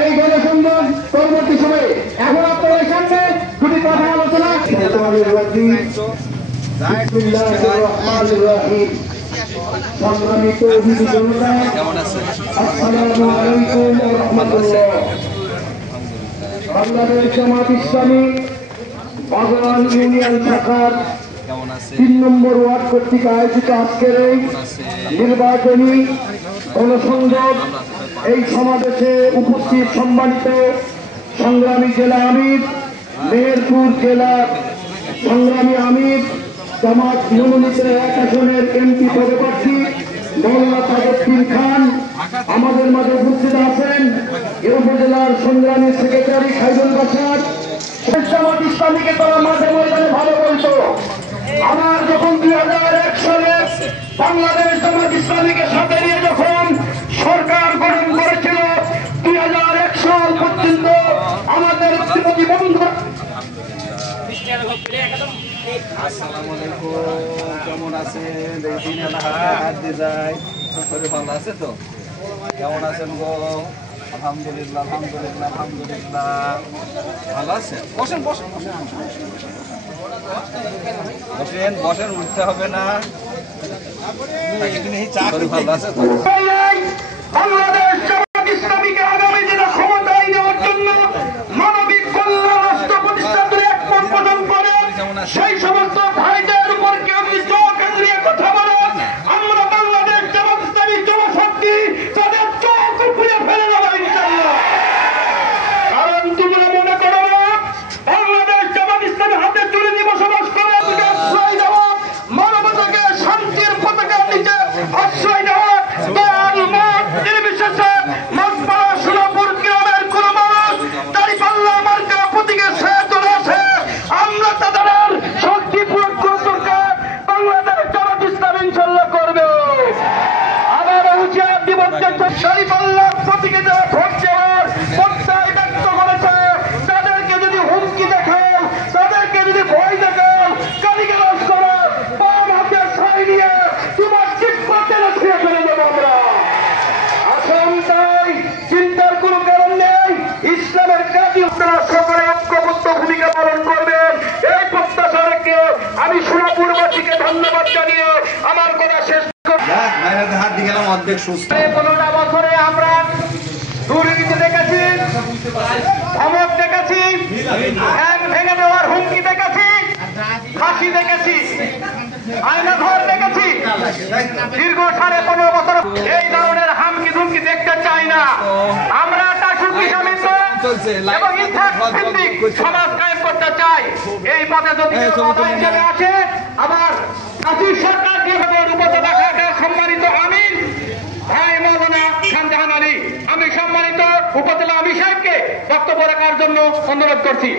এই গণসংযোগ পরবর্তী সময়ে এখন আপনাদের সামনে দুটি কথা আলোচনা সংগ্রামিত বাংলাদেশ জামাত ইসলামী বাগরান ইউনিয়ন শাখার 3 নম্বর ওয়ার্ড কর্তৃক আয়োজিত আজকের এই নির্বাচনী গণসংযোগ এই সমাবেশে উপস্থিত সম্মানিত সংগ্রামী জেলা আমির, মেহেরপুর জেলার সংগ্রামী আমির, জামাত মনোনীত 1 আসনের এমপি পদপ্রার্থী মৌলানা তাজউদ্দিন খান আমাদের মাঝে উপস্থিত আছেন। এ উপজেলার সংগ্রামী সেক্রেটারি খাইরুল বাশার। জামাত ইসলামীকে তারা মাঠে ময়দানে ভালো বলতো। আমার যখন 2001 সালে বাংলাদেশ জামাত ইসলামীকে সাথে নিয়ে যখন সরকার গঠন করেছিল, 2001 সাল পর্যন্ত আমাদের প্রতিবন্ধ। আসসালামু আলাইকুম, কেমন আছেন? দেখি হাত দিয়ে যায়, শরীর ভালো আছে তো? কেমন আছেন গো? আলহামদুলিল্লাহ আলহামদুলিল্লাহ আলহামদুলিল্লাহ ভালো আছেন। বসেন বসেন বসেন বসেন বসেন, উঠতে হবে না। শরীর ভালো আছে তো? বাংলাদেশ জামাত ইসলামীকে আগামী দিনে ক্ষমতায় নেওয়ার জন্য মানবিক কল্যাণ রাষ্ট্র প্রতিষ্ঠানের এক মত প্রদান করে সেই সমস্ত ভাইদের উপর কেউ চোখ কেন্দ্রিয়ে কথা বলে আমরা বাংলাদেশ জামাত ইসলামী জনশক্তি তাদের চোখ উপড়ে ফেলে দেবো ইনশাআল্লাহ। কারণ তোমরা মনে করো বাংলাদেশ জামাত ইসলামের হাতে তুলে দিয়ে বসবাস করে আশ্রয় দেওয়া, মানবতাকে শান্তির পতাকার নিচে আশ্রয় দেওয়া, দল মত নির্বিশেষে মগবাড়া সোনাপুর গ্রামের কোন মানুষ দাঁড়িপাল্লা মার্কা প্রতীকে সে চলে আসে, আমরা তাদের শক্তি প্রয়োগ করে দরকার বাংলাদেশ জামাত ইসলাম ইনশাআল্লাহ করবে। আবার হুঁশিয়ার দিবস দাঁড়িপাল্লা প্রতীকে যারা ভোট দেওয়ার প্রত্যয় ব্যক্ত করেছে, তাদেরকে যদি হুমকি দেখান, তাদেরকে যদি ভয় দেখান, গালিগালাজ করো, বাম হাতে ছাই নিয়ে তোমার চিৎপা টেনে ছুঁয়ে ফেলে দেবো আমরা। আসুন তাই চিন্তার কোনো কারণ নেই। ইসলামের কাজে আপনারা সকলে ঐক্যবদ্ধ ভূমিকা পালন করবেন, এই প্রত্যাশা রেখে আমি সোনাপুরবাসীকে ধন্যবাদ জানিয়ে আমার কথা শেষ করছি। হাত দিয়ে গেলাম অর্ধেক সুস্থ। 15টা বছরে আমরা দুর্নীতি দেখেছি, ধমক দেখেছি, ব্যাংক ভেঙে দেওয়ার হুমকি দেখেছি, ফাঁসি দেখেছি, আয়নাঘর দেখেছি। দীর্ঘ 15.5 বছর এই ধরনের হামকি ধুমকি দেখতে চাই না। আমরা একটা শক্তিশালী এবং ভিত্তিক সমাজ কায়েম করতে চাই। এই পথে যদি চলে আসে, আবার জাতীয় সরকার যেভাবে উপজেলা শাখার সম্মানিত আমির ভাই মৌলানা খানজাহান আলী, আমি সম্মানিত উপজেলা আমির সাহেবকে বক্তব্য রাখার জন্য অনুরোধ করছি।